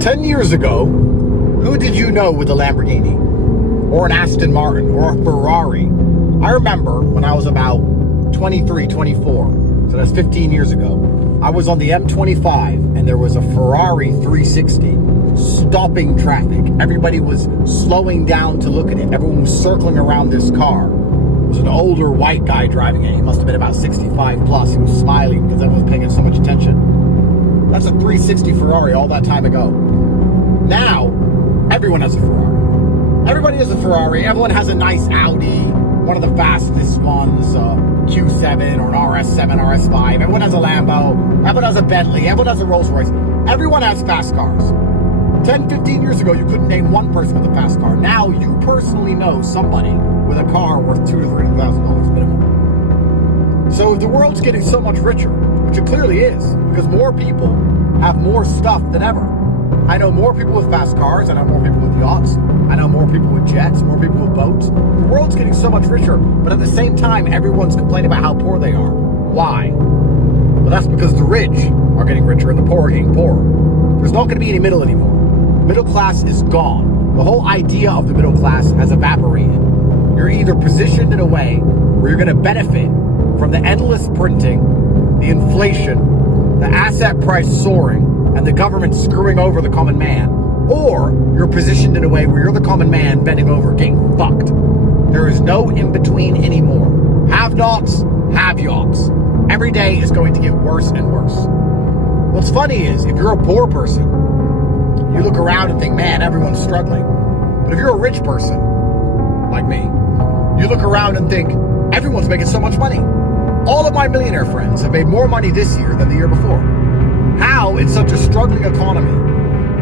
10 years ago, who did you know with a Lamborghini? Or an Aston Martin? Or a Ferrari? I remember when I was about 23, 24, so that's 15 years ago, I was on the M25 and there was a Ferrari 360 stopping traffic. Everybody was slowing down to look at it. Everyone was circling around this car. It was an older white guy driving it. He must have been about 65 plus. He was smiling because everyone was paying so much attention. That's a 360 Ferrari all that time ago. Now, everyone has a Ferrari. Everybody has a Ferrari. Everyone has a nice Audi, one of the fastest ones, Q7 or an RS7, RS5. Everyone has a Lambo. Everyone has a Bentley. Everyone has a Rolls Royce. Everyone has fast cars. 10, 15 years ago, you couldn't name one person with a fast car. Now, you personally know somebody with a car worth $2,000 to $300,000 minimum. So if the world's getting so much richer, which it clearly is, because more people have more stuff than ever. I know more people with fast cars. I know more people with yachts. I know more people with jets, more people with boats. The world's getting so much richer, but at the same time, everyone's complaining about how poor they are. Why? Well, that's because the rich are getting richer and the poor are getting poorer. There's not going to be any middle anymore. Middle class is gone. The whole idea of the middle class has evaporated. You're either positioned in a way where you're going to benefit from the endless printing, the inflation, the asset price soaring, and the government screwing over the common man, or you're positioned in a way where you're the common man bending over, getting fucked. There is no in-between anymore. Have-nots, have-yachts. Every day is going to get worse and worse. What's funny is, if you're a poor person, you look around and think, man, everyone's struggling. But if you're a rich person, like me, you look around and think, everyone's making so much money. All of my millionaire friends have made more money this year than the year before. How, in such a struggling economy,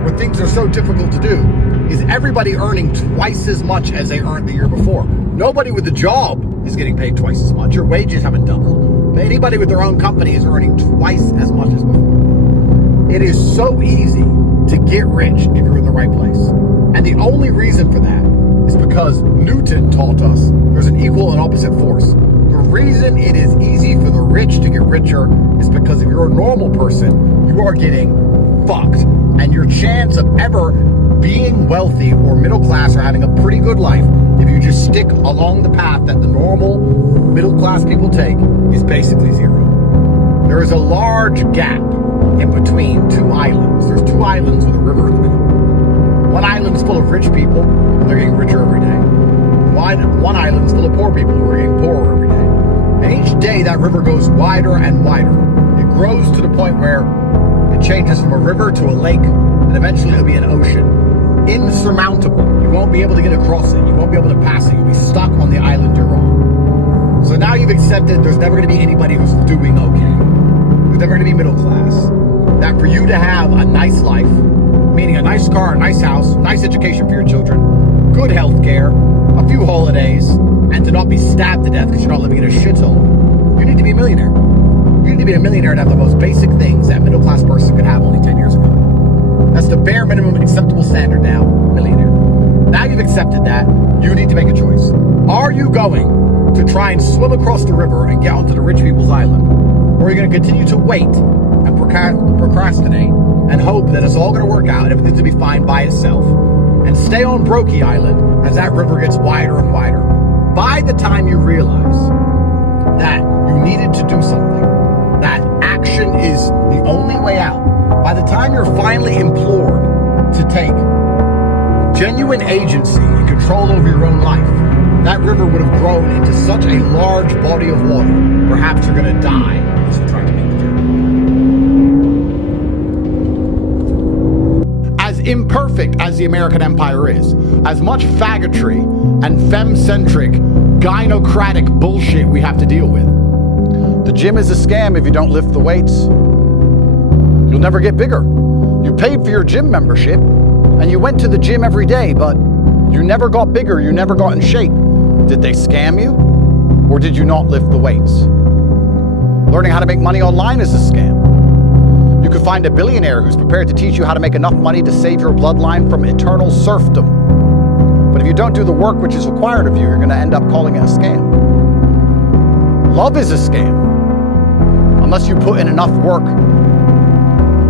where things are so difficult to do, is everybody earning twice as much as they earned the year before? Nobody with a job is getting paid twice as much. Your wages haven't doubled. But anybody with their own company is earning twice as much as before. It is so easy to get rich if you're in the right place. And the only reason for that is because Newton taught us there's an equal and opposite force. The reason it is easy for the rich to get richer is because if you're a normal person, you are getting fucked. And your chance of ever being wealthy or middle class or having a pretty good life, if you just stick along the path that the normal middle class people take, is basically zero. There is a large gap in between two islands. There's two islands with a river in the middle. One island's full of rich people, and they're getting richer every day. One island's full of poor people who are getting poorer every day. And each day that river goes wider and wider. It grows to the point where it changes from a river to a lake, and eventually it'll be an ocean. Insurmountable. You won't be able to get across it. You won't be able to pass it. You'll be stuck on the island you're on. So now you've accepted there's never going to be anybody who's doing okay. There's never going to be middle class. That for you to have a nice life, meaning a nice car, a nice house, nice education for your children, good health care, a few holidays, and to not be stabbed to death because you're not living in a shithole, you need to be a millionaire. You need to be a millionaire to have the most basic things that a middle class person could have only 10 years ago. That's the bare minimum acceptable standard now, millionaire. Now you've accepted that, you need to make a choice. Are you going to try and swim across the river and get onto the rich people's island? Or are you going to continue to wait and procrastinate and hope that it's all going to work out and everything's going to be fine by itself, and stay on Brokey Island as that river gets wider and wider? By the time you realize that you needed to do something, that action is the only way out, by the time you're finally implored to take genuine agency and control over your own life, that river would have grown into such a large body of water, perhaps you're going to die as you try to make the journey. As imperfect as the American empire is, as much faggotry and femme-centric, gynocratic bullshit we have to deal with, the gym is a scam if you don't lift the weights. You'll never get bigger. You paid for your gym membership, and you went to the gym every day, but you never got bigger, you never got in shape. Did they scam you? Or did you not lift the weights? Learning how to make money online is a scam. You could find a billionaire who's prepared to teach you how to make enough money to save your bloodline from eternal serfdom. But if you don't do the work which is required of you, you're going to end up calling it a scam. Love is a scam. Unless you put in enough work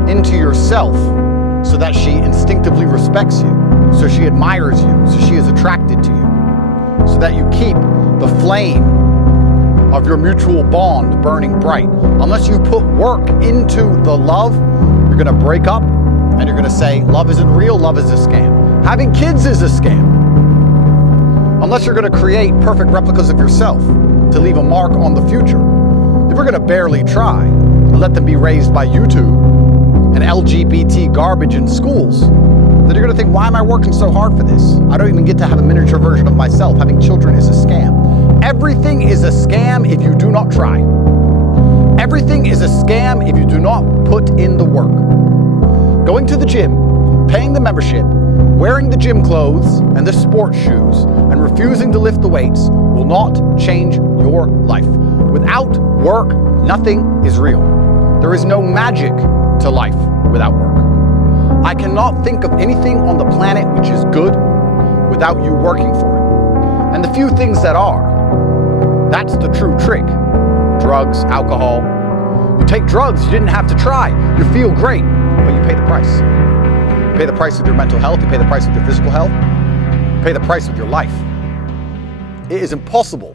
into yourself so so that she instinctively respects you, so she admires you, so she is attracted to you, so that you keep the flame of your mutual bond burning bright. Unless you put work into the love, you're going to break up and you're going to say, love isn't real, love is a scam. Having kids is a scam. Unless you're going to create perfect replicas of yourself to leave a mark on the future. If we're going to barely try and let them be raised by YouTube and LGBT garbage in schools, then you're going to think, why am I working so hard for this? I don't even get to have a miniature version of myself. Having children is a scam. Everything is a scam if you do not try. Everything is a scam if you do not put in the work. Going to the gym, paying the membership, wearing the gym clothes and the sports shoes, and refusing to lift the weights will not change your life. Without work, nothing is real. There is no magic to life without work. I cannot think of anything on the planet which is good without you working for it. And the few things that are, that's the true trick. Drugs, alcohol. You take drugs, you didn't have to try. You feel great, but you pay the price. You pay the price with your mental health, you pay the price with your physical health, you pay the price with your life. It is impossible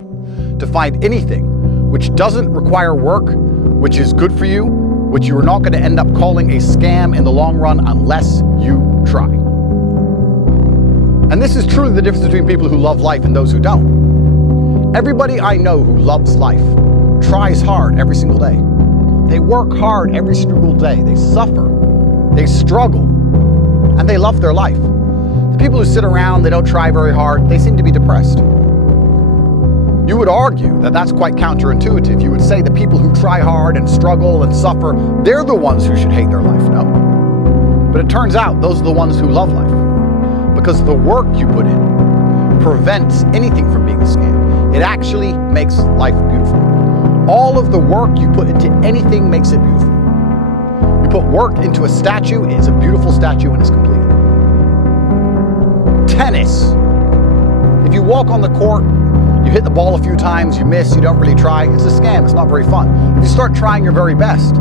to find anything which doesn't require work, which is good for you, which you are not going to end up calling a scam in the long run unless you try. And this is truly the difference between people who love life and those who don't. Everybody I know who loves life tries hard every single day. They work hard every single day. They suffer. They struggle. And they love their life. The people who sit around, they don't try very hard, they seem to be depressed. You would argue that that's quite counterintuitive. You would say the people who try hard and struggle and suffer, they're the ones who should hate their life. No. But it turns out those are the ones who love life. Because the work you put in prevents anything from being a scam. It actually makes life beautiful. All of the work you put into anything makes it beautiful. You put work into a statue, it's a beautiful statue when it's completed. Tennis. If you walk on the court, you hit the ball a few times, you miss, you don't really try, it's a scam, it's not very fun. If you start trying your very best,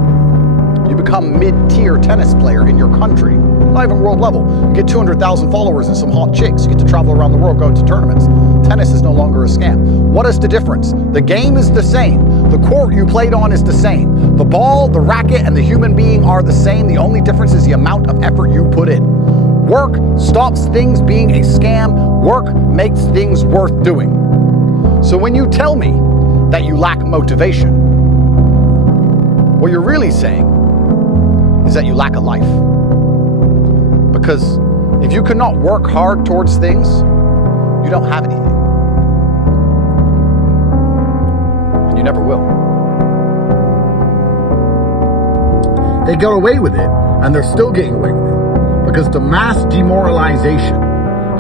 you become mid-tier tennis player in your country, not even world level. You get 200,000 followers and some hot chicks, you get to travel around the world, go to tournaments. Tennis is no longer a scam. What is the difference? The game is the same. The court you played on is the same. The ball, the racket, and the human being are the same. The only difference is the amount of effort you put in. Work stops things being a scam. Work makes things worth doing. So when you tell me that you lack motivation, what you're really saying is that you lack a life. Because if you cannot work hard towards things, you don't have anything. And you never will. They got away with it, and they're still getting away with it, because the mass demoralization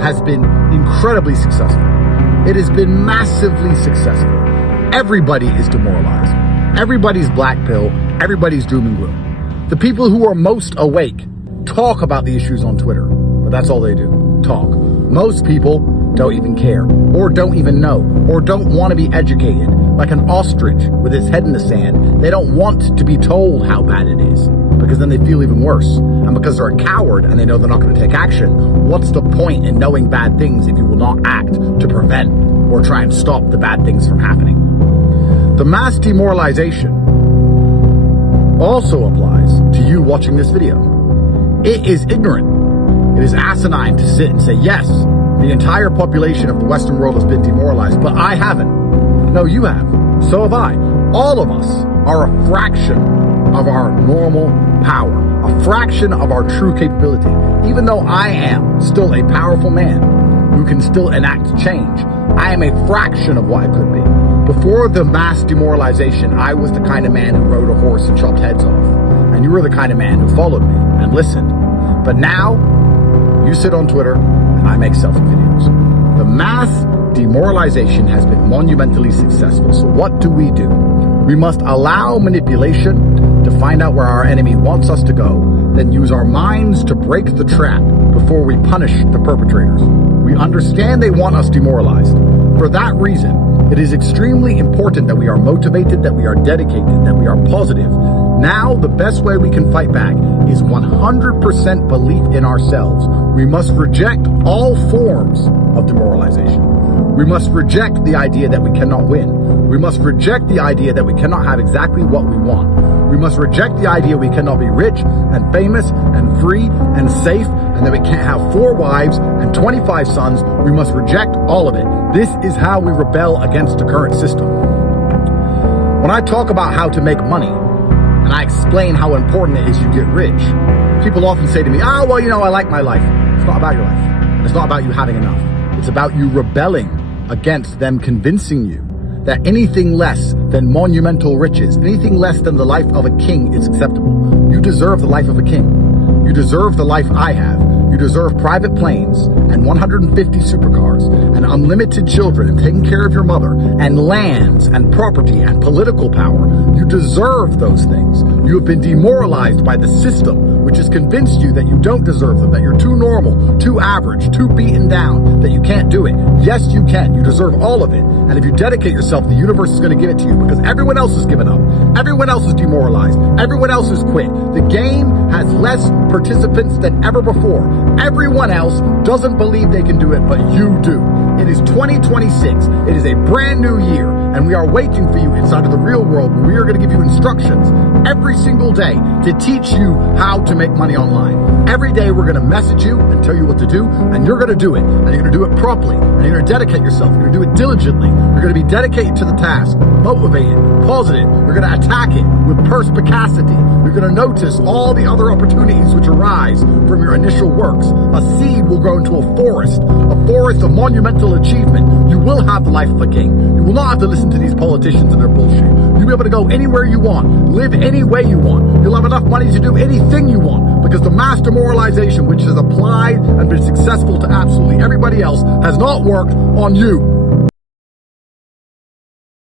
has been incredibly successful. It has been massively successful. Everybody is demoralized. Everybody's black pill. Everybody's doom and gloom. The people who are most awake talk about the issues on Twitter, but that's all they do, talk. Most people don't even care, or don't even know, or don't want to be educated. Like an ostrich with its head in the sand, they don't want to be told how bad it is, because then they feel even worse. And because they're a coward and they know they're not going to take action, what's the point in knowing bad things if you will not act to prevent or try and stop the bad things from happening? The mass demoralization also applies to you watching this video. It is ignorant. It is asinine to sit and say, yes, the entire population of the Western world has been demoralized, but I haven't. No, you have. So have I. All of us are a fraction of our normal power, a fraction of our true capability. Even though I am still a powerful man who can still enact change, I am a fraction of what I could be. Before the mass demoralization, I was the kind of man who rode a horse and chopped heads off. And you were the kind of man who followed me and listened. But now, you sit on Twitter and I make selfie videos. The mass demoralization has been monumentally successful. So what do? We must allow manipulation to find out where our enemy wants us to go, then use our minds to break the trap before we punish the perpetrators. We understand they want us demoralized. For that reason, it is extremely important that we are motivated, that we are dedicated, that we are positive, Now, the best way we can fight back is 100% belief in ourselves. We must reject all forms of demoralization. We must reject the idea that we cannot win. We must reject the idea that we cannot have exactly what we want. We must reject the idea we cannot be rich and famous and free and safe, and that we can't have 4 wives and 25 sons. We must reject all of it. This is how we rebel against the current system. When I talk about how to make money, and I explain how important it is you get rich, people often say to me, I like my life. It's not about your life. It's not about you having enough. It's about you rebelling against them convincing you that anything less than monumental riches, anything less than the life of a king is acceptable. You deserve the life of a king. You deserve the life I have. You deserve private planes and 150 supercars and unlimited children and taking care of your mother and lands and property and political power. You deserve those things. You have been demoralized by the system, which has convinced you that you don't deserve them, that you're too normal, too average, too beaten down, that you can't do it. Yes, you can. You deserve all of it. And if you dedicate yourself, the universe is going to give it to you because everyone else has given up. Everyone else is demoralized. Everyone else has quit. The game has less participants than ever before. Everyone else doesn't believe they can do it, but you do. It is 2026. It is a brand new year, and we are waiting for you inside of the real world where we are going to give you instructions every single day to teach you how to make money online. Every day we're going to message you and tell you what to do, and you're going to do it, and you're going to do it properly, and you're going to dedicate yourself. You're going to do it diligently. You're going to be dedicated to the task, motivated, positive. You're going to attack it with perspicacity. You're going to notice all the other opportunities which arise from your initial works. A seed will grow into a forest of monumental achievement. You will have the life of a king. You will not have to listen to these politicians and their bullshit. You'll be able to go anywhere you want, live any way you want. You'll have enough money to do anything you want because the mass demoralization which has applied and been successful to absolutely everybody else has not worked on you.